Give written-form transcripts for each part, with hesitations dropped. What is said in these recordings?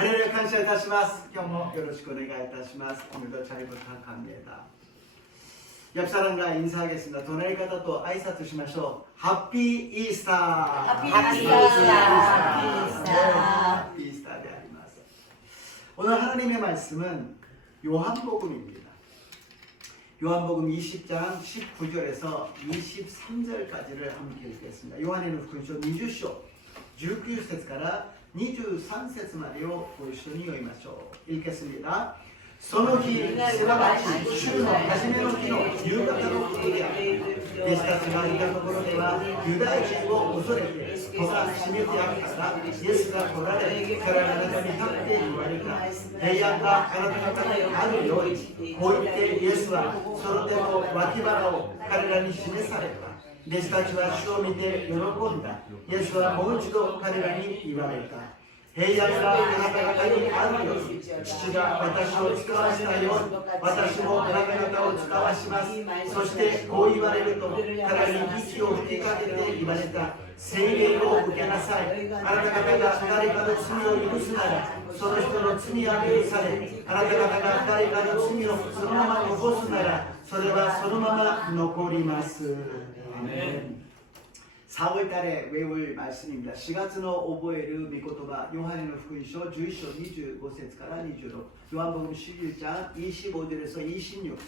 ハレルヤ感謝いたします。今日もよろしくお願いいたします。오늘도 잘 부탁합니다. 옆 사람과 인사하겠습니다.隣方と挨拶しましょう。ハッピーイースター。ハッピーイースター。ハッピーイースターであります。오늘 하나님의 말씀은 요한복음입니다. 요한복음 20장 19절에서 23절까지를 함께 읽겠습니다. 요한의福音書 20章 19節から23節までをご一緒に読みましょう。읽겠습니다. その日、すなわち週の初めの日の夕方のことである。弟子たちがいたところではユダヤ人を恐れて戸が閉めてあったが、イエスが来られ、彼らの中に立って言われた。平安があなた方にあるように。こう言ってイエスはその手の脇腹を彼らに示された。弟子たちは主を見て喜んだ。イエスはもう一度彼らに言われた。平安があなた方にあるように、父が私を使わしたように、私もあなた方を使わします。そしてこう言われると、彼らに息を吹きかけて言われた。聖霊を受けなさい。あなた方が誰かの罪を許すなら、その人の罪は許され、あなた方が誰かの罪をそのまま残すなら、それはそのまま残ります。아멘. 4월달에 외울 말씀입니다. 4月の覚える御言葉、ヨハネの福音書11章25節から26、ヨハン복음 11장 25절에서 26절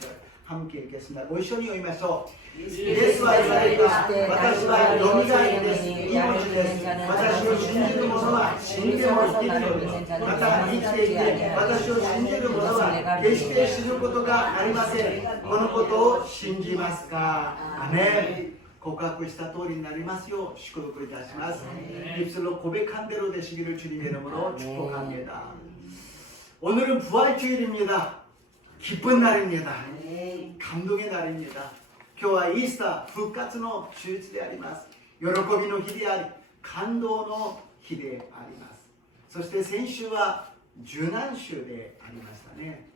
함께 읽겠습니다. ご一緒に読みましょう。イエスは言われた。私はよみがえりです。命です。私を信じる者は死んでも生きるのです。また生きていて、私を信じる者は決して死ぬことがありません。このことを信じますか。アメン。告白した通りになりますよう祝福いたします。입술로 고백한 대로 되시기를 주님의 이름으로 축복합니다. 오늘은 부활주일입니다. 기쁜 날입니다. 감동의 날입니다. 今日はイースター復活の主日であります。喜びの日であり、感動の日であります。そして先週は受難週でありましたね。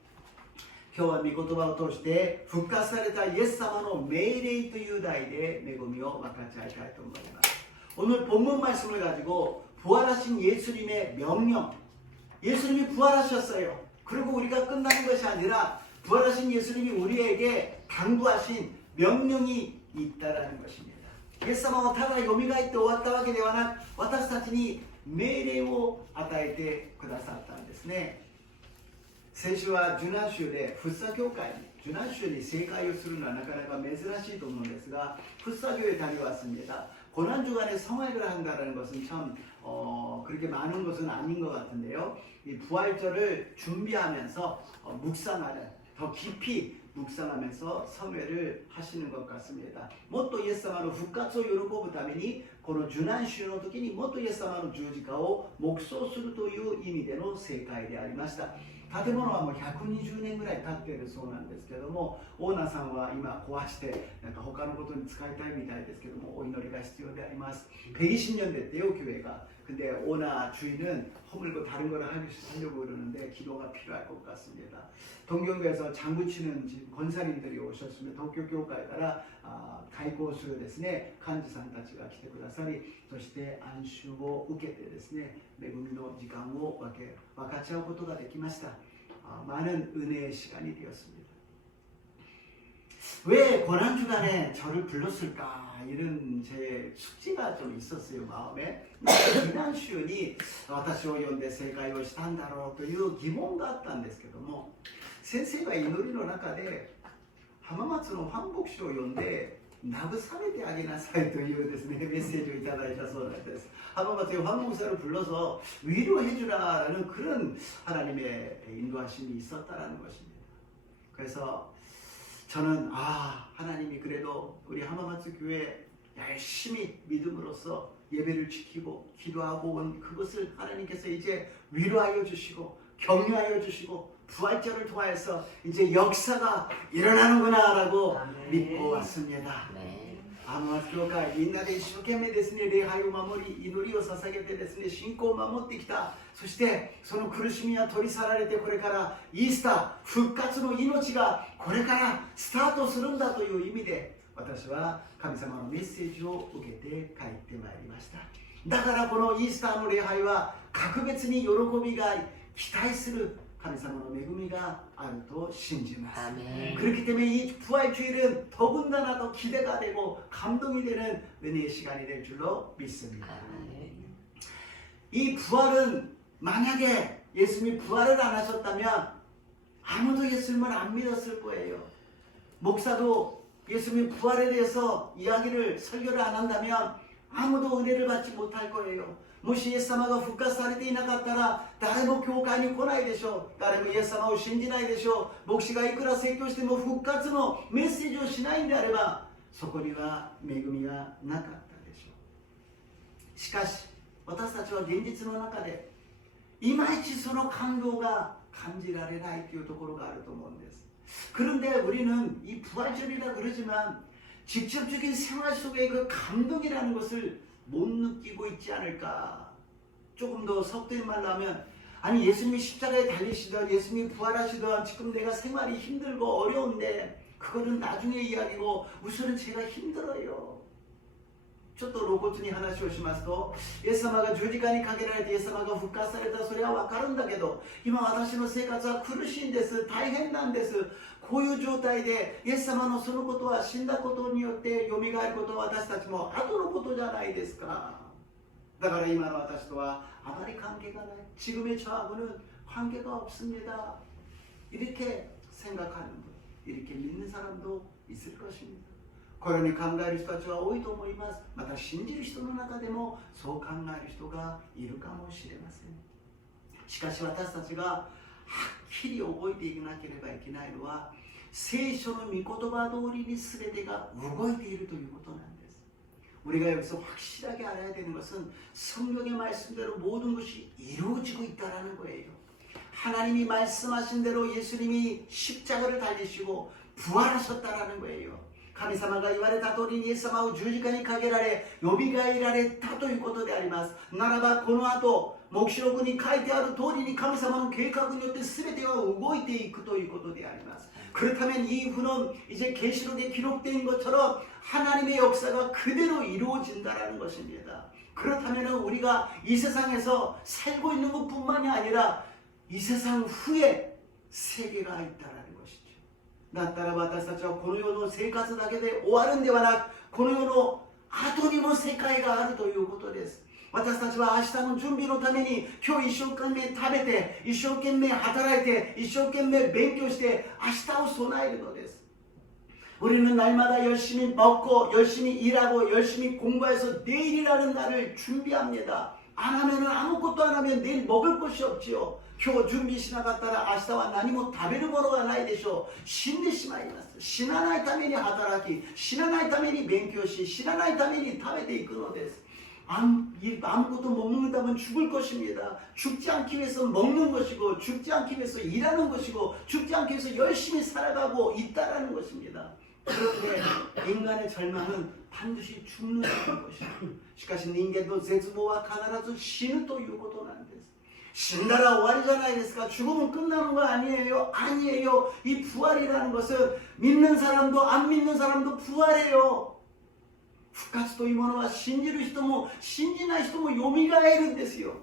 今日は御言葉を通して復活されたイエス様の命令という題で恵みを分かち合いたいと思います。오늘 본문 말씀을 가지고 부활하신 예수님의 명령, 예수님이 부활하셨어요. 그리고 우리가 끝나는 것이 아니라 부활하신 예수님이 우리에게 당부하신 명령이 있다라는 것입니다. イエス様はただ蘇って終わったわけではなく、私たちに命令を与えてくださったんですね。先週は受難週で福生教会に受難週に正解をするのはなかなか珍しいと思うんですが福生교회에 다녀왔습니다. 고난주간에 성화를 한다는 것은 참 그렇게 많은 것은 아닌 것 같은데요. 이 부활절을 준비하면서 묵상하는 더 깊이 묵상하면서 성회를 ha시는 것 같습니다. もっとイエス様の復活を喜ぶためにこの受難週の時にもっとイエス様の十字架を黙想するという意味での正解でありました。建物はもう120年ぐらい経っているそうなんですけどもオーナーさんは今壊してなんか他のことに使いたいみたいですけどもお祈りが必要であります。 120년 됐대요 교회가. 근데 오나 주인은 허물고 다른 걸 하려고 그러는데 기도가 필요할 것 같습니다. 동경교에서 장구치는 권사님들이 오셨으면 도쿄교회から開校するですね幹事さんたちが来てくださりそして安心を受けてですね恵みの時間を分かち合うことができました。 많은 은혜의 시간이 되었습니다. 왜 고난주간에 저를 불렀을까 이런 제 숙제가 좀 있었어요 마음에. 지난주に私を呼んで正解をしたんだろうという疑問があったんですけども先生が祈りの中で浜松のファン牧師を呼んで慰めてあげなさいというですねメッセージをいただいたそうなんです。浜松의 황 목사를 불러서 위로해 주라라는 그런 하나님의 인도하심이 있었다라는 것입니다. 그래서 저는 하나님이 그래도 우리浜松 교회 열심히 믿음으로써 예배를 지키고 기도하고 온 그것을 하나님께서 이제 위로하여 주시고 격려하여 주시고 부활절을 통해서 이제 역사가 일어나는구나라고 믿고 왔습니다. 浜松教会みんなで一生懸命ですね礼拝を守り祈りを捧げてですね信仰を守ってきた。そしてその苦しみは取り去られてこれからイースター復活の命がこれからスタートするんだという意味で私は神様のメッセージを受けて帰ってまいりました。だからこのイースターの礼拝は格別に喜びが期待する神様の恵みがあると信じます。 아멘. 그렇기 때문에 이 부활주일은 더군다나 더 기대가 되고 감동이 되는 은혜의 시간이 될 줄로 믿습니다. 아멘. 이 부활은 만약에 예수님이 부활을 안 하셨다면 아무도 예수님을 안 믿었을 거예요. 목사도 예수님 부활에 대해서 이야기를 설교를 안 한다면 아무도 은혜를 받지 못할 거예요. もしイエス様が復活されていなかったら誰も教会に来ないでしょう。誰もイエス様を信じないでしょう。牧師がいくら説教しても復活のメッセージをしないんであればそこには恵みがなかったでしょう。しかし私たちは現実の中でいまいちその感動が感じられないというところがあると思うんです。 그런데 우리는 이 부활절이라 그러지만 직접적인 생활 속의 그 감동이라는 것을 못 느끼고 있지 않을까. 조금 더 속된 말로 하면 아니 예수님이 십자가에 달리시던 예수님이 부활하시던 지금 내가 생활이 힘들고 어려운데 그거는 나중에 이야기고 우선은 제가 힘들어요. ちょっと露骨に話をしますとイエス様が十字架にかけられてイエス様が復活されたそれはわかるんだけど今私の生活は苦しいんです大変なんですこういう状態でイエス様のそのことは死んだことによってよみがえることは私たちも後のことじゃないですかだから今の私とはあまり関係がない지금의 저하고는 관계가 없습니다 이렇게 생각하는 분 이렇게 믿는 사람도 있을 것입니다 このように考える人たちは多いと思います。また信じる人の中でもそう考える人がいるかもしれません。しかし私たちがはっきり覚えていかなければいけないのは聖書の御言葉通りに全てが動いているということなんです。 우리가 여기서 확실하게 알아야 되는 것은 성경의 말씀대로 모든 것이 이루어지고 있다는 거예요. 하나님이 말씀하신 대로 예수님이 십자가를 달리시고 부활하셨다는 거예요. 神様が言われた通りにイエス様を十字架にかけられ、よみがえられたということであります。ならばこの後、黙示録に書いてある通りに神様の計画によって全てが動いていくということであります。 그렇다면 이 후는 이제 계시록에 기록된 것처럼 하나님의 역사가 그대로 이루어진다는 것입니다. 그렇다면 우리가 이 세상에서 살고 있는 것뿐만이 아니라 이 세상 후에 세계가 있다는 だったら私たちはこの世の生活だけで終わるんではなくこの世の後にも世界があるということです。私たちは明日の準備のために今日一生懸命食べて一生懸命働いて一生懸命勉強して明日を備えるのです。 우리는 날마다 열심히 먹고 열심히 일하고 열심히 공부해서 내일이라는 날을 준비합니다. 안 하면 아무것도 안 하면 내일 먹을 것이 없지요. 今日準備しなかったら明日は何も食べるものがないでしょう。死んでしまいます。死なないために働き、死なないために勉強し、死なないために食べていくのです。 아무것도 못 먹는다면 죽을 것입니다. 죽지 않기 위해서 먹는 것이고 죽지 않기 위해서 일하는 것이고 죽지 않기 위해서 열심히 살아가고 있다라는 것입니다. 그렇게 인간의 절망은 반드시 죽는 것입니다. しかし人間の絶望は必ず死ぬということなんです。 신다라終わりじゃないですか. 죽으면 끝나는 거 아니에요. 아니에요. 이 부활이라는 것은 믿는 사람도 안 믿는 사람도 부활해요. 復活というものは信じる人も信じない人もよみがえるんですよ。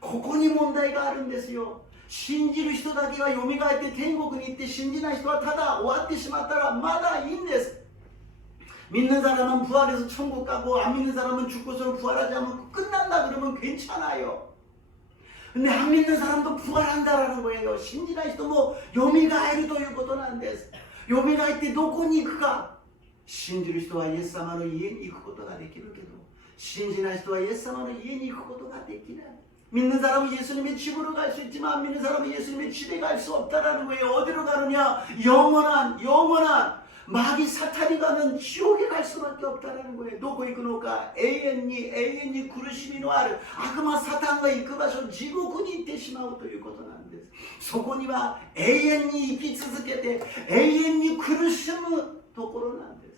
ここに問題があるんですよ。信じる人だけがよみがえって天国に行って信じない人はただ終わってしまったらまだいいんです。 믿는 사람은 부활해서 천국 가고 안 믿는 사람은 죽고서 부활하지 않으면 끝난다 그러면 괜찮아요. 근데 안 믿는 사람도 부활한다라는 거예요. 신지나人もよみがえるということなんです。よみがえってどこに行くか。信じる人はイエス様の家に行くことができるけど信じない人はイエス様の家に行くことができない。 믿는 사람은 예수님의 집으로 갈 수 있지만 안 믿는 사람은 예수님의 집에 갈 수 없다라는 거예요. 어디로 가느냐? 영원한 마귀 사탄이 가는 지옥에 갈 수밖에 없다라는 거예요. どこ行くのか永遠に苦しみのある悪魔サタンが行く場所地獄に行ってしまうということなんです。そこには永遠に生き続けて永遠に苦しむところなんです。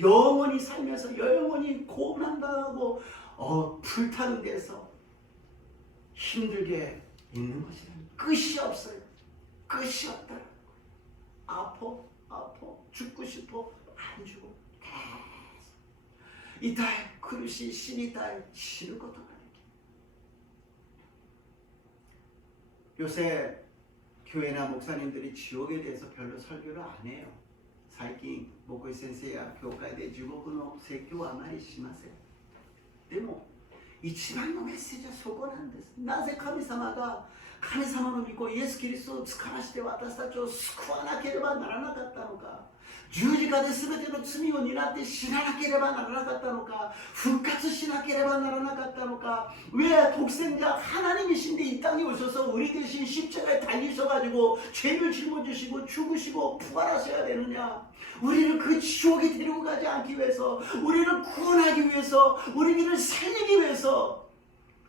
영원히 살면서 영원히 고난당하고 불타는 데서 힘들게 있는 것이라는 끝이 없어요. 끝이 없다. 아파 죽고 싶어 안 죽어 이달 그릇이 신이 달 쉬는 것도 아니게 요새 교회나 목사님들이 지옥에 대해서 별로 설교를 안 해요. 最近牧師先生や教会で地獄の説教はあまりしません。でも一番のメッセージはそこなんです。なぜ神様が神様の御子イエス・キリストを使わして私たちを救わなければならなかったのか、十字架で全ての罪を担って死ななければならなかったのか、復活しなければならなかったのか, 왜 독생자 하나님이신 데 이 땅에 오셔서 우리 대신 십자가에 달리셔가지고 죄를 짊어지시고 죽으시고 부활하셔야 되느냐, 우리를 그 지옥에 데리고 가지 않기 위해서, 우리를 구원하기 위해서, 우리를 살리기 위해서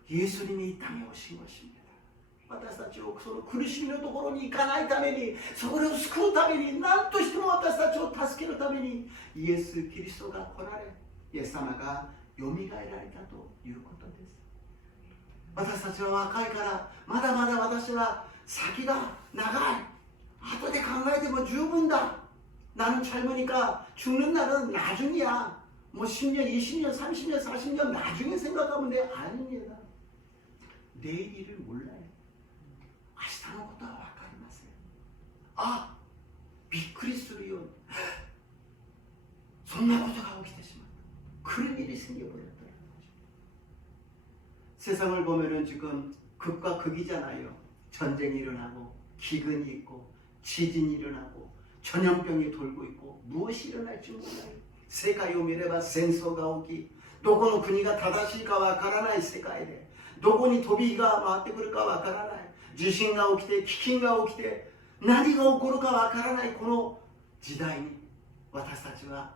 예수님이 이 땅에 오신 것입니다. 私たちをその苦しみのところに行かないために、そこを救うために、何としても私たちを助けるためにイエス・キリストが来られ、イエス様がよみがえられたということです。私たちは若いからまだまだ私は先が長い、後で考えても十分だ, 나는 젊으니까 죽는 날은 나중이야, 뭐 10년, 20년, 30년, 40년 나중에 생각하면 돼. 아닙니다. 내일을 몰라요. 明日のことは分かりません。あ、びっくりするようにそんなことが起きてしまった。 그런 일이 생겨버렸다는 거죠. 세상을 보면은 지금 극과 극이잖아요. 전쟁이 일어나고 기근이 있고 지진이 일어나고 전염병이 돌고 있고 무엇이 일어날지 몰라요. 世界を見れば戦争が起き、どこの国が正しいかわからない世界で、どこに飛び火が回ってくるかわからない、地震が起きて飢饉が起きて何が起こるかわからないこの時代に、私たちは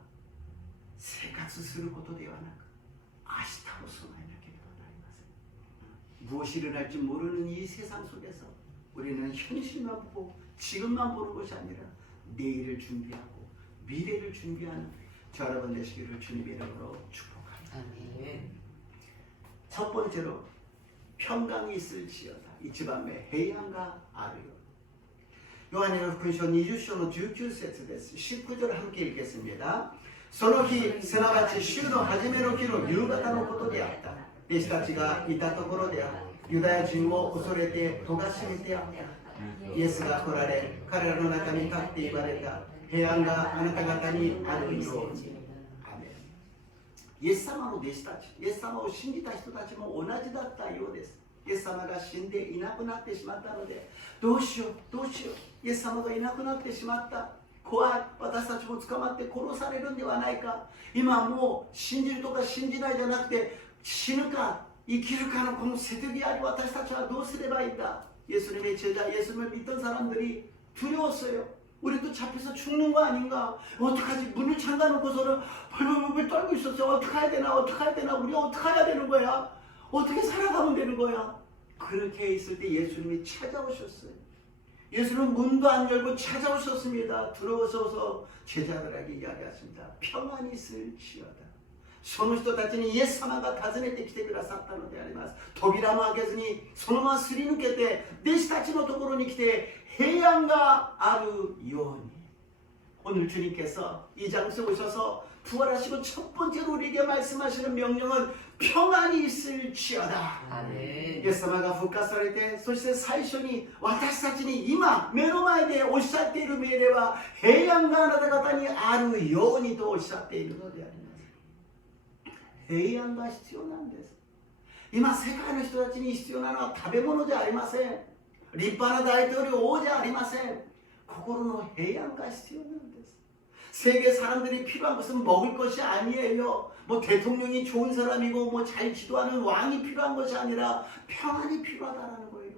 生活することではなく明日を備えなければなりません。 무엇이 일어날지 모르는 이 세상 속에서 우리는 현실만 보고 지금만 보는 것이 아니라 내일을 준비하고 미래를 준비하는 저 여러분 되시기를 주님의 이름으로 축복합니다. 아멘. 첫 번째로 평강이 있을지어다. 이 집안에 해양과 아래요. 요한의福音書 20章の19節です。19절 함께 읽겠습니다. その日すなわち週の初めの日の夕方のことであった。弟子たちがいたところでユダヤ人を恐れて戸が閉めてあった。イエスが来られ彼らの中に立って言われた。平安があなた方にあるように。イエス様の弟子たち、イエス様を信じた人たちも同じだったようです。イエス様が死んでいなくなってしまったので、どうしようどうしよう、イエス様がいなくなってしまった、怖い、私たちも捕まって殺されるんではないか、今もう信じるとか信じないじゃなくて死ぬか生きるかのこの瀬戸際に私たちはどうすればいいんだ。 예수님의 제자, 예수님을 믿던 사람들이 두려웠어요. 우리도 잡혀서 죽는 거 아닌가? 어떡하지? 문을 잠가놓고서는 벌벌벌 떨고 있었어. 어떻게 해야 되나? 어떻게 해야 되나? 우리 어떻게 해야 되는 거야? 어떻게 살아가면 되는 거야? 그렇게 있을 때 예수님이 찾아오셨어요. 예수는 문도 안 열고 찾아오셨습니다. 들어오셔서 제자들에게 이야기하십니다. 평안이 있을지어다. その人たちにイエス様が訪ねてきてくださったのであります。扉も開けずにそのまますり抜けて弟子たちのところに来て平安があるように。 오늘 주님께서 이 장소에 오셔서 부활하시고 첫 번째로 우리에게 말씀하시는 명령은 평안이 있을지어다. 아멘. イエス様が復活されて、そして最初に私たちに今目の前でおっしゃっている命令は平安があなた方にあるようにとおっしゃっているのであります。 平安が必要なんです。今世界の人たちに必要なのは食べ物じゃありません。立派な大統領王じゃありません。心の平安が必要なんです。 세계 사람들이 필요한 것은 먹을 것이 아니에요. 뭐 대통령이 좋은 사람이고 뭐 잘 지도하는 왕이 필요한 것이 아니라 평안이 필요하다는 거예요.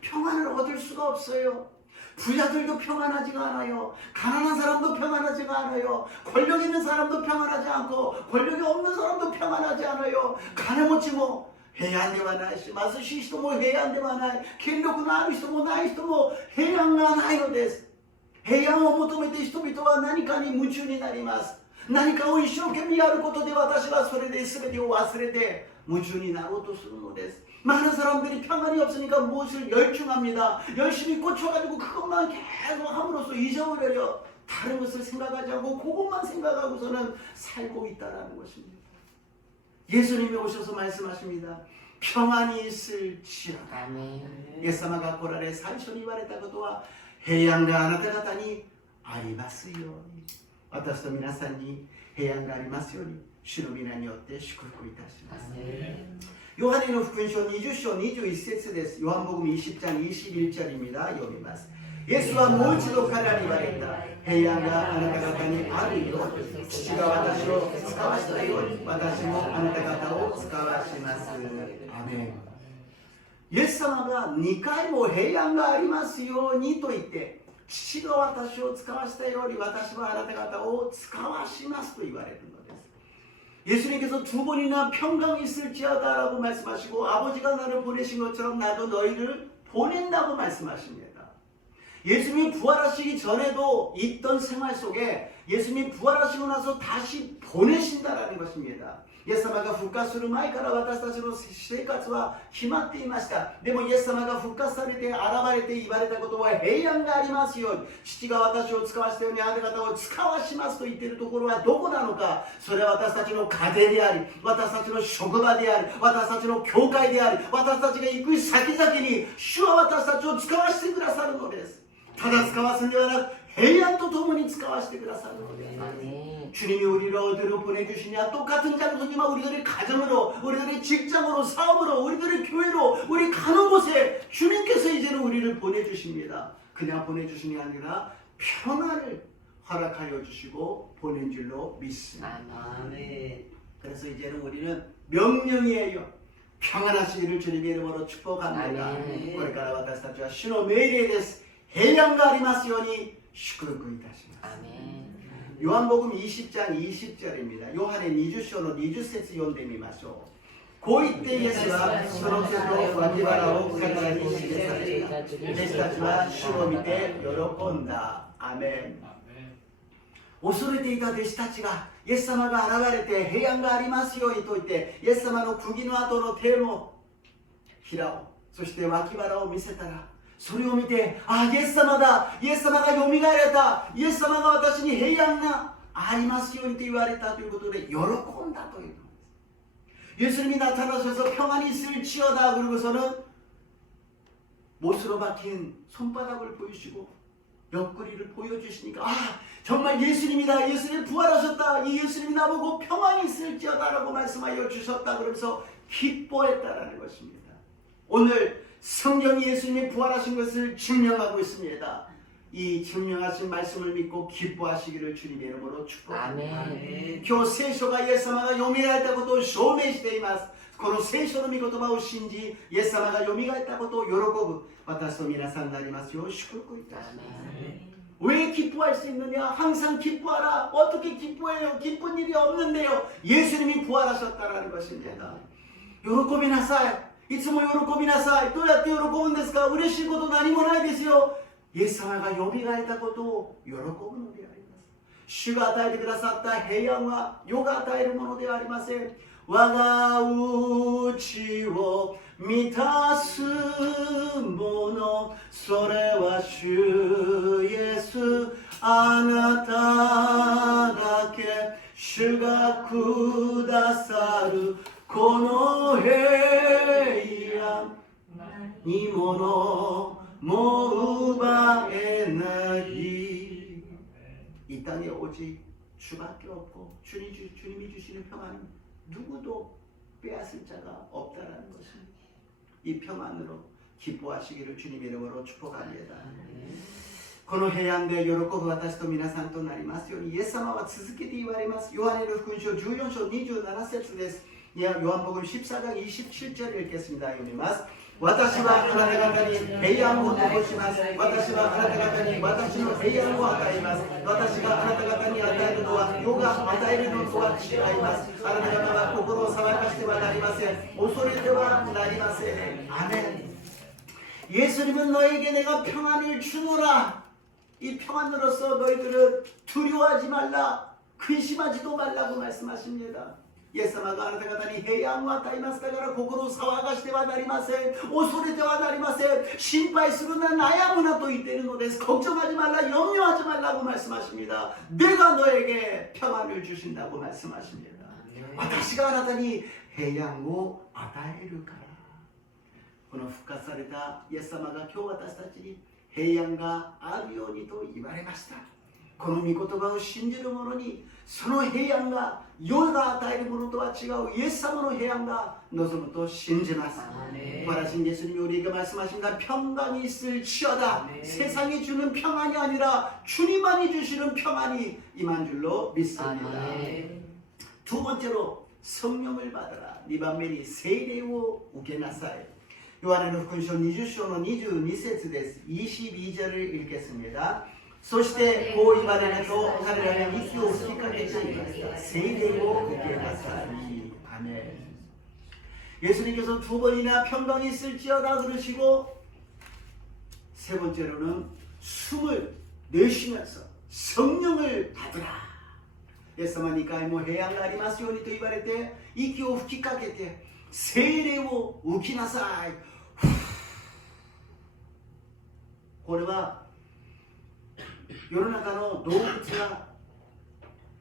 평안을 얻을 수가 없어요. 부자들도 평안하지가 않아요. 가난한 사람도 평안하지가 않아요. 권력 있는 사람도 평안하지 않고 권력이 없는 사람도 평안하지 않아요.金持ちも平安ではないし、貧しい人も平安ではない。権力のある人もない人も平安がないのです。平安を求めて人々は何かに夢中になります。何かを一生懸命やることで私はそれで全てを忘れて夢中になろうとするのです。 많은 사람들이 평안이 없으니까 무엇을 열중합니다. 열심히 꽂혀가지고 그것만 계속 함으로써 잊어버려 다른 것을 생각하지 않고 그것만 생각하고서는 살고 있다라는 것입니다. 예수님이 오셔서 말씀하십니다. 평안이 있을지어다. 아멘. イエス様が来られ最初に言われたことは、平安があなた方にありますように。私と皆さんに平安がありますように、主の皆によって祝福いたします。ヨハネの福音書20章21節です。ヨハン복음 20장 21절입니다. 読みます。イエスはもう一度彼らに言われた。平安があなた方にあるように、父が私を使わしたように、私もあなた方を使わします。アメン。イエス様が2回も平安がありますようにと言って、父が私を使わしたように、私はあなた方を使わしますと言われるのです。 예수님께서 두 번이나 평강이 있을지어다라고 말씀하시고 아버지가 나를 보내신 것처럼 나도 너희를 보낸다고 말씀하십니다. 예수님이 부활하시기 전에도 있던 생활 속에 예수님이 부활하시고 나서 다시 보내신다라는 것입니다. イエス様が復活する前から私たちの生活は決まっていました。でもイエス様が復活されて現れて言われたことは平安がありますように、父が私を使わしたようにあなた方を使わしますと言っているところはどこなのか。それは私たちの家庭であり、私たちの職場であり、私たちの教会であり、私たちが行く先々に主は私たちを使わせてくださるのです。ただ使わすのではなく平安とともに使わせてくださるのです。 주님이 우리를 어디로 보내주시냐? 똑같은 장소지만 우리들의 가정으로, 우리들의 직장으로, 사업으로, 우리들의 교회로, 우리 가는 곳에 주님께서 이제는 우리를 보내주십니다. 그냥 보내주시는 게 아니라 평안을 허락하여 주시고 보낸 줄로 믿습니다. 아멘. 그래서 이제는 우리는 명령이에요. 평안하시기를 주님의 이름으로 축복합니다. これから私たちは主の命令です。平安がありますように祝福いたします。 요한복음 20장 20절입니다. 요한의 20章の20節読んでみましょう。こう言ってイエスはその手と脇腹を彼らに示された。弟子たちは主を見て喜んだ。アメン。恐れていた弟子たちがイエス様が現れて平安がありますようにと言ってイエス様の釘の跡の手のひらをそして脇腹を見せたら、それを見て、あ、イエス様だ、イエス様がよみがえられた、イエス様が私に平安がありますようにと言われたということで喜んだというのです。 예수님이 나타나셔서 평안이 있을지어다 그러고서는 못으로 박힌 손바닥을 보이시고 옆구리를 보여주시니까, 아, 정말 예수님이다, 예수님 부활하셨다, 이 예수님이 나보고 평안이 있을지어다라고 말씀하여 주셨다 그러면서 기뻐했다라는 것입니다. 오늘 성경이 예수님이 부활하신 것을 증명하고 있습니다. 이 증명하신 말씀을 믿고 기뻐하시기를 주님의 이름으로 축복합니다. 今日聖書がイエス様がよみがえったことを証明しています。この聖書の御言葉を信じ、イエス様がよみがえったことを喜ぶ私と皆さんになりますよう祝福いたします。 왜 기뻐할 수 있느냐? 항상 기뻐하라. 어떻게 기뻐해요? 기쁜 일이 없는데요. 예수님이 부활하셨다라는 것입니다. 喜びなさい。いつも喜びなさい。どうやって喜ぶんですか？嬉しいこと何もないですよ。イエス様がよみがえったことを喜ぶのであります。主が与えてくださった平安は世が与えるものではありません。我が内を満たすもの、それは主イエス、あなただけ。主がくださるこの平安に物も奪えない。이 땅에 오직 주밖에 없고 주님이 주시는 평안은 누구도 빼앗을 자가 없다라는 것입니다. 이 평안으로 기뻐하시기를 주님의 이름으로 축복합니다. この平安で喜ぶ私と皆さんとなりますように、イエス様は続けて言われます。ヨハネの福音書14章27節です。요한복음 14장 27절을 읽겠습니다. 읽습니다. 私はあなた方に平安を残します。私はあなた方に私の平安を与えます。私があなた方に与えるのは世が与えるのとは違います。あなた方は心を騒がしてはなりません。恐れてはなりません。아멘. 예수님은 너에게 내가 평안을 주노라. 이 평안으로서 너희들은 두려워하지 말라, 근심하지도 말라고 말씀하십니다. イエス様があなた方に平安を与えます。だから心を騒がしてはなりません。恐れてはなりません。心配するな、悩むなと言っているのです。걱정하지 말라, 염려하지 말라고 말씀하십니다. 내가 너에게 평안을 주신다고 말씀하십니다. 私があなたに平安を与えるから。この復活されたイエス様が今日私たちに平安があるようにと言われました。この御言葉を信じる者にその平安が世が与えるものとは違うイエス様の平安が望むと信じます. 부활하신 예수님이 우리에게 말씀하십니다. 평강이 있을지어다. 세상이 주는 평안이 아니라 주님만이 주시는 평안이 임한 줄로 믿습니다. 두 번째로 성령을 받아라. 니반메니 세례오 우게나사이. 요한의福音書 20章の22節です. 22절을 읽겠습니다. そしてこう言われると彼らに息を吹きかけていました. 세례오 우게나사이. 아멘. 예수님께서 두 번이나 평강이 있을지어다 그러시고 세 번째로는 숨을 내쉬면서 성령을 받으라. イエス様2回も平安がありますようにと言われて息を吹きかけて聖霊を受きなさい。これは世の中の動物が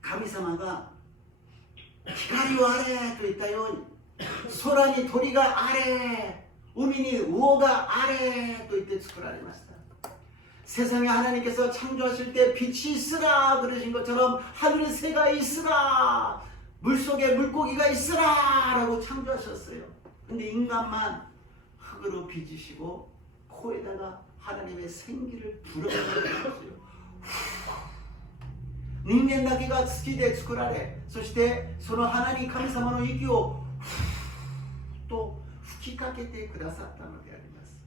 神様が光をあれと言ったように空に鳥があれ海に魚があれと言って作られました。 세상에 하나님께서 창조하실 때 빛이 있으라 그러신 것처럼 하늘에 새가 있으라 물속에 물고기가 있으라 라고 창조하셨어요. 근데 인간만 흙으로 빚으시고 코에다가 하나님의 생기를 불어넣으셨어요. 人間だけが土で作られそしてその花に神様の息をと吹きかけてくださったのであります。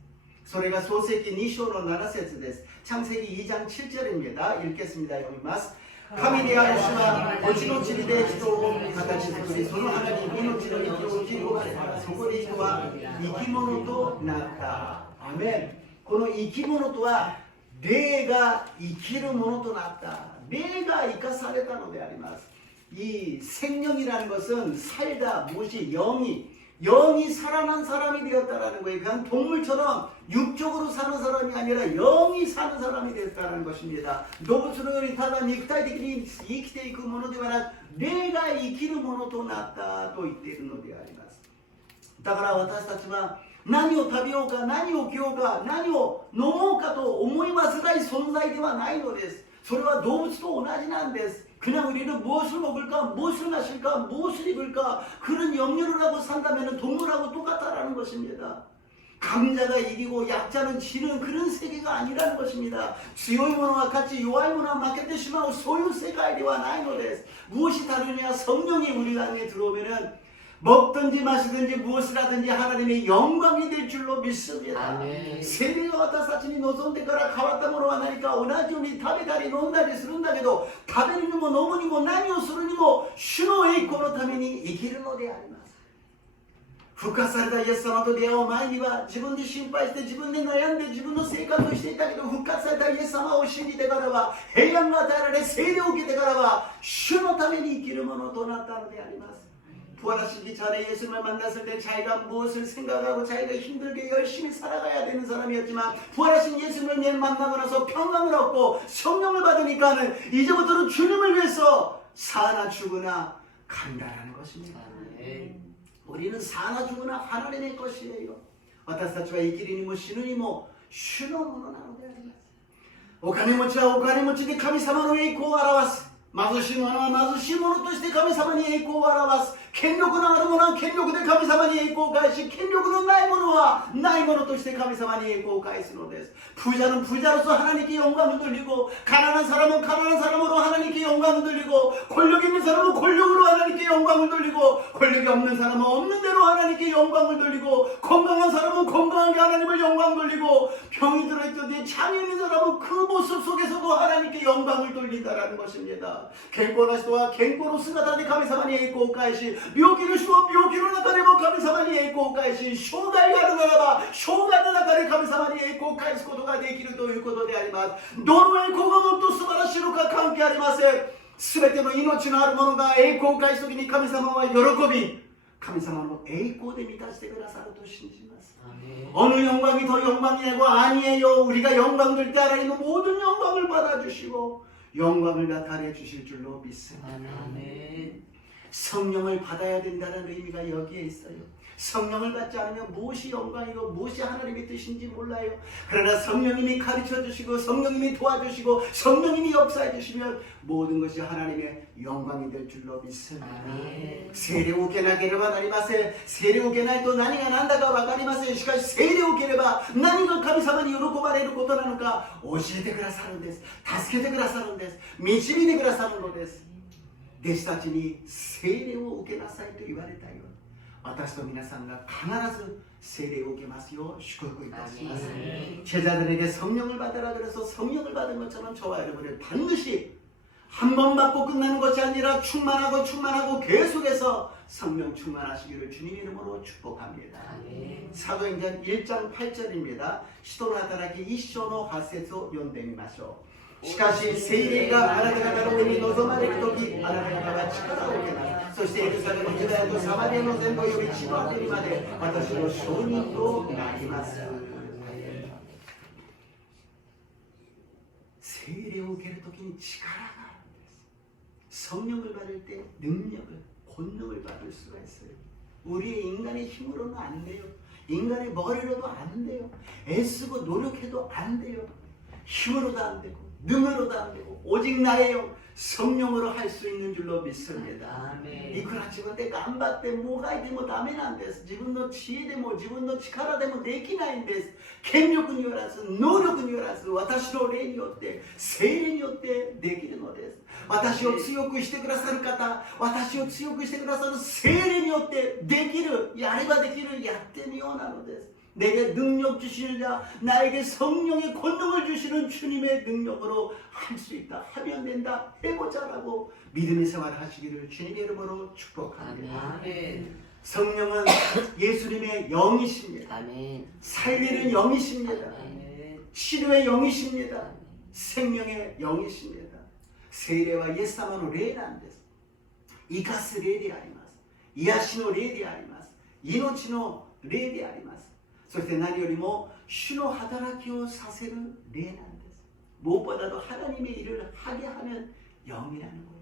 それが創世記2章の7節です。 창세기 2장 7절입니다. 읽겠습니다. 여기마스. 神である主は土地の塵で人を形作りその花に命の息を吹き込まれた。そこで人は生き物となった。アメン。この生き物とは霊が生きるものとなった。霊が生かされたのであります。 이 생명이라는 것은 살다 무엇이 영이 살아난 사람이 되었다라는 거예요. 그냥 동물처럼 육적으로 사는 사람이 아니라 영이 사는 사람이 되었다는 것입니다. 動物のようにただ肉体的に生きていくものではなく霊が生きるものとなったと言っているのであります。だから私たちは何を食べようか何を着ようか何を飲もうかと思い煩い存在ではないのです。それは動物と同じなんです。 그냥 우리는 무엇을 먹을까, 무엇을 마실까, 무엇을 입을까 그런 염려를 하고 산다면 동물하고 똑같다라는 것입니다. 강자가 이기고 약자는 지는 그런 세계가 아니라는 것입니다.強い者は勝ち弱い者は負けてしまうそういう世界ではないのです. 무엇이 다르냐 성령이 우리 안에 들어오면은 먹든지 마시든지 무엇을 하든지 하나님의 영광이 될 줄로 믿습니다. 세례가 私たちに望んでから変わったものは何か同じように食べたり飲んだりするんだけど食べるにも飲むにも何をするにも主の栄光のために生きるのであります。 復活されたイエス様と出会う前には自分で心配して自分で悩んで自分の生活をしていたけど復活されたイエス様を信じてからは平安が与えられ聖霊を受けてからは主のために生きるものとなったのであります。 부활하시기 전에 예수님을 만났을 때 자기가 무엇을 생각하고 자기가 힘들게 열심히 살아가야 되는 사람이었지만 부활하신 예수님을 만나고 나서 평강을 얻고 성령을 받으니까는 이제부터는 주님을 위해서 사나 죽으나 간다라는 것입니다. 우리는 사나 죽으나 하나님의 것이에요. 私たちは生きるにも死ぬにも主のものなのであります。お金持ちはお金持ちで神様の栄光を表す。 貧しい者は貧しい者として神様に栄光を表す。権力のある者は権力で神様に栄光を返し権力のない者はない者として神様に栄光を返すのです。 부자는 부자로서 하나님께 영광을 돌리고 가난한 사람은 가난한 사람으로 하나님께 영광을 돌리고 권력 있는 사람은 권력으로 하나님께 영광을 돌리고 권력이 없는 사람은 없는 대로 하나님께 영광을 돌리고 건강한 사람은 건강하게 하나님을 영광 돌리고 병이 들어있던데 장애 있는 사람은 그 모습 속에서도 하나님께 영광을 돌린다라는 것입니다. 健康な人は健康の姿で神様に栄光を返し病気の人は病気の中でも神様に栄光を返し障害があるならば障害の中で神様に栄光を返すことができるということであります。どの栄光がもっと素晴らしいのか関係ありません。すべての命のある者が栄光を返すときに神様は喜び神様の栄光で満たしてくださると信じます。 어느 영광이 더 영광이냐고 아니에요. 우리가 영광 될 때 하나님은 모든 영광을 받아주시고 영광을 나타내 주실 줄로 믿습니다. 아멘. 성령을 받아야 된다는 의미가 여기에 있어요. 성령을 받지 않으면 무엇이 영광이고 무엇이 하나님의 뜻인지 몰라요. 그러나 성령님이 가르쳐 주시고 성령님이 도와주시고 성령님이 역사해 주시면 모든 것이 하나님의 영광이 될 줄로 믿습니다.セイレを受けなければなりません。聖霊を受けないと何が何だか分かりません。しかし聖霊を受ければ何が神様に喜ばれることなのか教えてくださるんです。助けてくださるんです。導いてくださるのです。弟子たちに聖霊を受けなさいと言われたように、私と皆さんが必ず聖霊を受けますよう祝福いたします。 제자들에게 성령을 받으라 그래서 성령을 받은 것처럼 저와 여러분을 반드시 한 번 받고 끝나는 것이 아니라 충만하고 계속해서 성령 충만하시기를 주님의 이름으로 축복합니다. 사도행전 1장 8절입니다. 使徒の働き1章の8節を読んでみましょう。しかし聖霊があなた方の上に臨まれるとき、あなた方は力を受けます。そしてエルサレム、ユダヤとサマリアの全土より地の果てにまで私の証人となります。聖霊を受けるときに力があるんです。 성령을 받을 때 능력을, 권능을 받을 수가 있어요. 우리의 인간의 힘으로는 안 돼요. 인간의 머리로도 안 돼요. 애쓰고 노력해도 안 돼요. 힘으로도 안 되고 능으로도 안 되고 오직 나의 영 성령으로 할 수 있는 줄로 믿습니다. いくら自分で頑張ってもがいてもダメなんです。自分の知恵でも自分の力でもできないんです。権力によらず能力によらず私の霊によって聖霊によってできるのです。私を強くしてくださる方、私を強くしてくださる聖霊によってできる、やればできる、やってみようなのです。 내게 능력 주시는 자, 나에게 성령의 권능을 주시는 주님의 능력으로 할 수 있다, 하면 된다, 해보자라고 믿음의 생활을 하시기를 주님의 이름으로 축복합니다. 성령은 예수님의 영이십니다. 살리는 영이십니다. 치료의 영이십니다. 생명의 영이십니다. 세례와 예사마노霊なんです。生かす霊であります。癒しの霊であります。命の霊であります。 そして何よりも主の働きをさせる霊なんです。 무엇보다도 하나님의 일을 하게 하는 영이라는 거예요.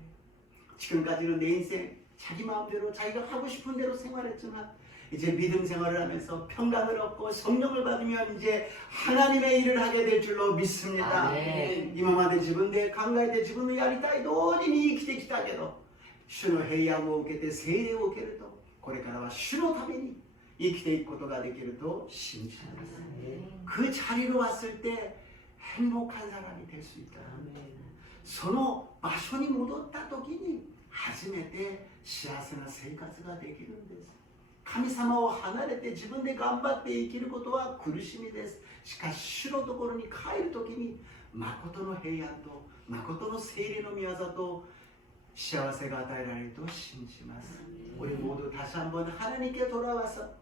지금까지는 내 인생 자기 마음대로 자기가 하고 싶은 대로 생활했지만 이제 믿음 생활을 하면서 평강을 얻고 성령을 받으면 이제 하나님의 일을 하게 될 줄로 믿습니다. 今まで自分で考えて自分のやりたい通りに生きてきたけど主の平安を受けて聖霊を受けるとこれからは主のために 生きていくことができると信じてください。그 자리로 왔을 때 행복한 사람이 될 수 있다. その場所に戻った時に初めて幸せな生活ができるんです。神様を離れて自分で頑張って生きることは苦しみです。しかし主のところに帰る時に誠の平安と誠の聖霊の御業と幸せが与えられると信じます。 우리 모두 다시 한번 하나님께 돌아와서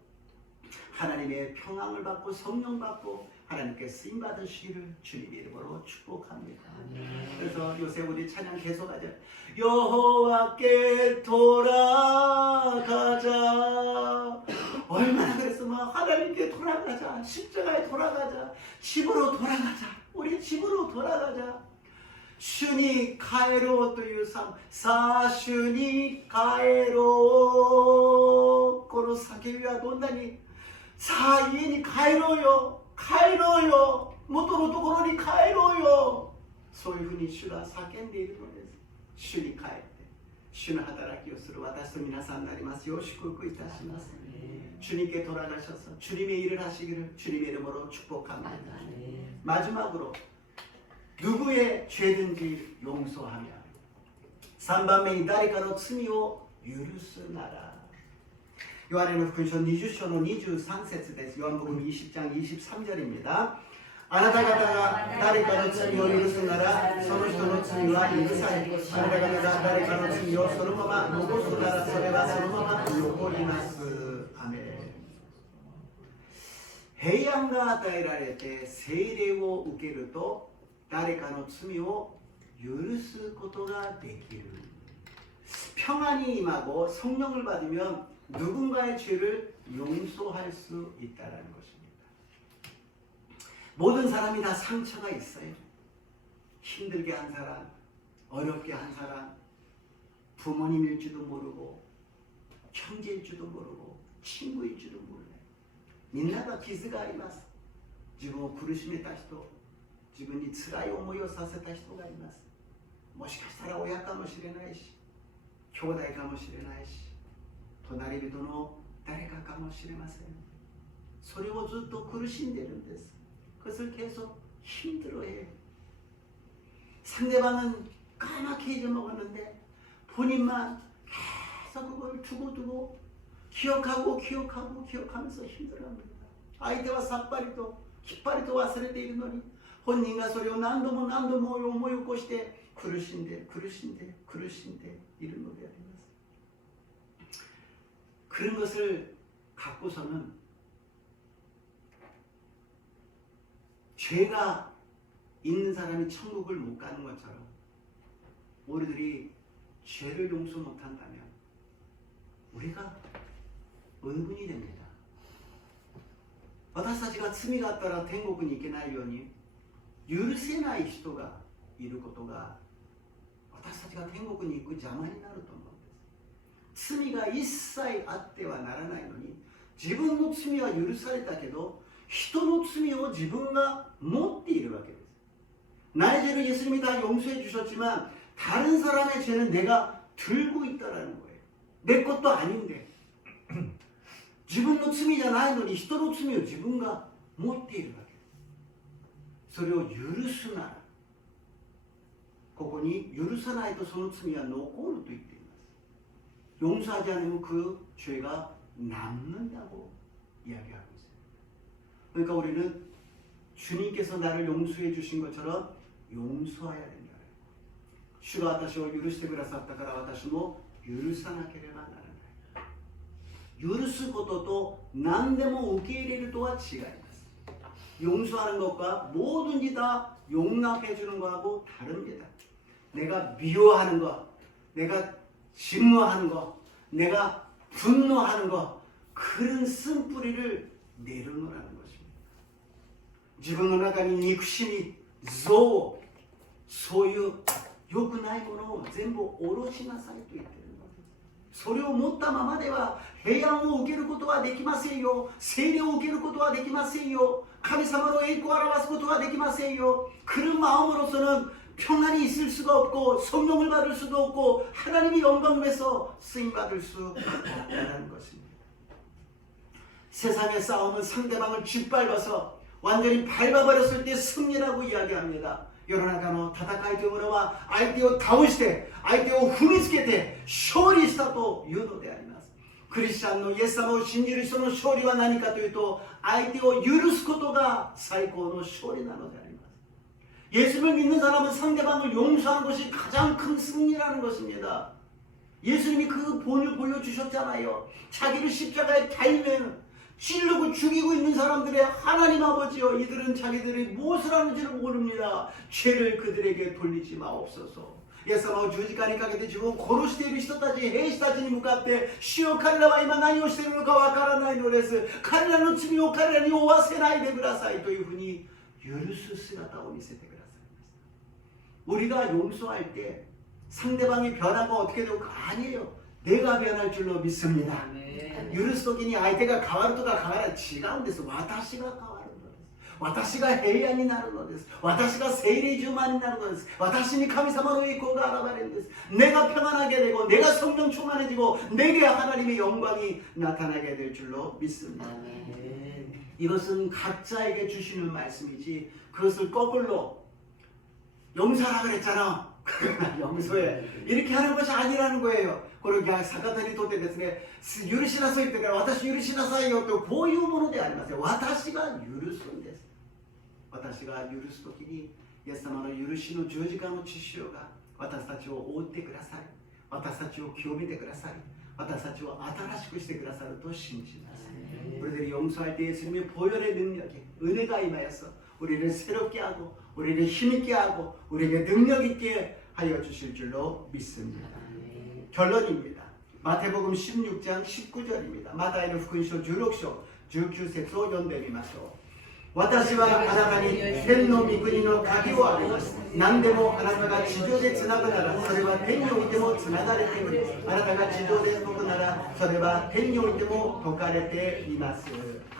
하나님의 평안을 받고 성령 받고 하나님께 쓰임 받으시기를 주님의 이름으로 축복합니다. 그래서 요새 우리 찬양 계속하자. 여호와께 돌아가자. 얼마나 그랬으면 하나님께 돌아가자. 십자가에 돌아가자. 집으로 돌아가자. 우리 집으로 돌아가자. 주니 가에로というさあ主に帰ろうこの叫びはどんなにさあ家に帰ろうよ帰ろうよ元のところに帰ろうよそういうふうに主が叫んでいるのです主に帰って主の働きをする私と皆さんになりますよう祝福いたします 주님께 돌아가셔서 주님의 일을 하시기를 주님의 이름으로 축복합니다. 마지막으로 누구의 죄든지 용서하며 3番目に誰かの罪を許すなら 요한의福音書 20章の23節です 요한복음 20장 23절입니다 あなた方が誰かの罪を許すならその人の罪は許されあなた方が誰かの罪をそのまま残すならそれはそのまま残りますアメン平安が与えられて聖霊を受けると誰かの罪を許すことができる 평안이 임하고 성령을 받으면 누군가의 죄를 용서할 수 있다는 것입니다. 모든 사람이 다 상처가 있어요. 힘들게 한 사람, 어렵게 한 사람, 부모님일지도 모르고 형제일지도 모르고 친구인 줄은 몰라요. 민나가 기스가 아리마스. 自分を苦しめた人、自分に辛い思いをさせた人がいます。もしかしたら親かもしれないし、兄弟かもしれないし、隣人の誰かかもしれません。それをずっと苦しんでいるんです。 그것을 계속 힘들어해요. 상대방은 까맣게 잊어먹었는데 본인만 계속 그걸 두고 기억하면서 힘들어합니다. 相手はさっぱりときっぱりと忘れているのに、本人がそれを何度も思い起こして苦しんでいるのであります。 그런 것을 갖고서는 죄가 있는 사람이 천국을 못 가는 것처럼 우리들이 죄를 용서 못한다면 우리가 은근히 됩니다. 私たちが罪があったら天国に行けないように許せない人がいることが私たちが天国に行く邪魔になると思うんです。罪が一切あってはならないのに自分の罪は許されたけど人の罪を自分が持っているわけです。 나의 죄를 예수님이 다 용서해 주셨지만 다른 사람의 죄는 내가 들고 있다라는 거예요. 내 것도 아닌데 自分の罪じゃないのに人の罪を自分が持っているわけです。それを許すならここに許さないとその罪は残ると言っています。 용서하지 않으면 그 죄가 남는다고 이야기하고 있어요. 그러니까 우리는 주님께서 나를 용서해 주신 것처럼 용서해야 된다. 主が私を許してくださったから私も許さなければならない。 許すことと何でも受け入れるとは違います。 용서하는 것과 뭐든지 다 용납해 주는 것하고 다릅니다. 내가 미워하는 것, 내가 증오하는 것, 내가 분노하는 것, 그런 쓴뿌리를 내려놓으라는 것입니다. 自分の中に憎しみ、憎悪、そういう良くないものを全部下ろしなさいと言っているのです。 それを持ったままでは平安を受けることはできませんよ。聖霊を受けることはできませんよ。神様の栄光を表すことはできませんよ。 그런 마음으로서는 평안이 있을 수가 없고 성령을 받을 수도 없고 하나님의 영광에서 쓰임 받을 수 없다는 것입니다. 세상의 싸움은 상대방을 짓밟아서 완전히 밟아버렸을 때 승리라고 이야기합니다. 世の中の戦いというものは相手を倒して相手を踏みつけて勝利したというのであります。 クリスチャンのイエス様を信じる人の勝利は何かというと相手を許すことが最高の勝利なのであります。 예수를 믿는 사람은 상대방을 용서하는 것이 가장 큰 승리라는 것입니다. 예수님이 그 본을 보여주셨잖아요. 자기를 십자가에 달면 찔르고 죽이고 있는 사람들의 하나님 아버지여, 이들은 자기들이 무엇을 하는지를 모릅니다. 죄를 그들에게 돌리지 마옵소서. イエス様を十字架にかけて自分を殺している人たち、兵士たちに向かって、主よ、彼らは今何をしているのかわからないのです。彼らの罪を彼らに負わせないでくださいというふうに許す姿を見せてくださいました。 우리가 용서할 때 상대방의 변화가 어떻게 되고 아니에요. 내가 변할 줄로 믿습니다. 許すときに相手が変わるとか変わらない、違うんです。私が変わるのです。私が平安になるのです。私が聖霊充満になるのです。私に神様の栄光が現れるんです。 내가 평안하게 되고 내가 성령 충만해지고 내게 하나님의 영광이 나타나게 될 줄로 믿습니다. 이것은 각자에게 주시는 말씀이지 그것을 거꾸로 용서하라 그랬잖아. 용서해. 이렇게 하는 것이 아니라는 거예요. これが逆手にとってですね、許しなさいって言うから私許しなさいよと、こういうものではありません。私が許すんです。私が許すときにイエス様の許しの十字架の血潮が私たちを覆ってください。私たちを清めてください。私たちを新しくしてくださると信じます。 우리들이 용서할 때 예수님의 보혈의 능력이 은혜가 임하여서 우리를 새롭게 하고 우리를 힘있게 하고 우리에게 능력 있게 하여 주실 줄로 믿습니다. 결론입니다. 마태복음 16장 19절입니다. 마타이의福音書16章19節を読んでみましょう。私はあなたに天の御国の鍵をあげます。何でもあなたが地上でつなぐならそれは天においてもつながれている。あなたが地上で解くならそれは天においても解かれています。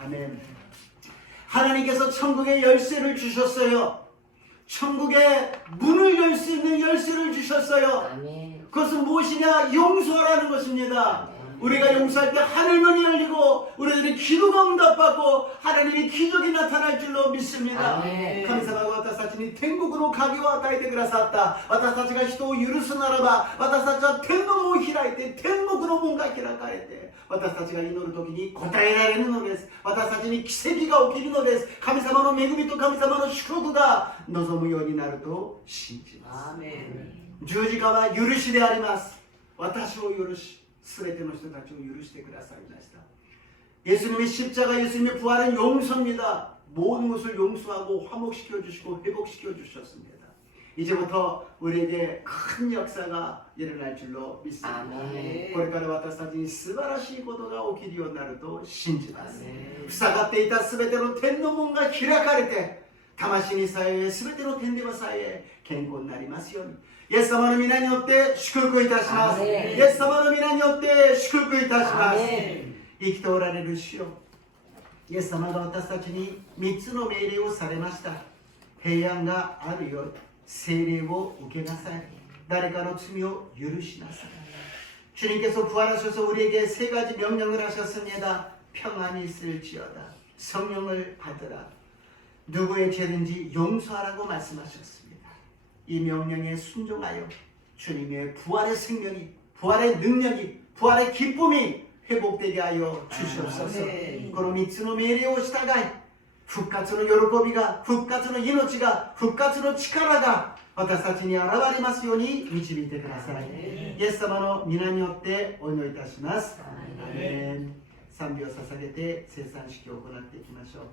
アメン. 하나님께서 천국의 열쇠를 주셨어요. 천국의 문을 열 수 있는 열쇠를 주셨어요. 아멘. 그것은 무엇이냐? 용서라는 것입니다. 우리가 용서할 때 하늘문이 열리고 우리들이 기도가 응답받고 하나님의 기적이 나타날 줄로 믿습니다. 아멘. 神様が私たちに天国の鍵を与えてくださった。私たちが人を許すならば私たちは天の門を開いて天国の門が開かれて私たちが祈る時に答えられるのです。私たちに奇跡が起きるのです。神様の恵みと神様の祝福が望むようになると信じます。 아멘. 十字架は許しであります。私を許しすべての人たちを許してくださいました。 예수님의 십자가, 예수님의 부활은 용서입니다. 모든 것을 용서하고 화목시켜 주시고 회복시켜 주셨습니다. 이제부터 우리에게 큰 역사가 일어날 줄로 믿습니다. 아멘. これから私たちに素晴らしいことが起きるようになると信じます。 아멘. 塞がっていたすべての天の門が開かれて魂にさえすべての天ではさえ健康になりますようにイエス様の皆によって祝福いたします。イエス様の皆によって祝福いたします。生きておられる主よ、イエス様が私たちに3つの命令をされました。平安があるように聖霊を受けなさい。誰かの罪を許しなさい。 주님께서 부활하셔서 우리에게 세 가지 명령을 하셨습니다. 평안이 있을지어다. 성령을 받으라. 누구의 죄든지 용서하라고 말씀하셨습니다. 이 명령에 순종하여 주님의 부활의 생명이, 부활의 능력이, 부활의 기쁨이 회복되게 하여 주시옵소서. この3つの命令を従い、復活の喜びが、復活の命が、復活の力が私たちに現れますように導いてください。イエス様の皆によってお祈りいたします。アーメン。賛美を捧げて生産式を行っていきましょう。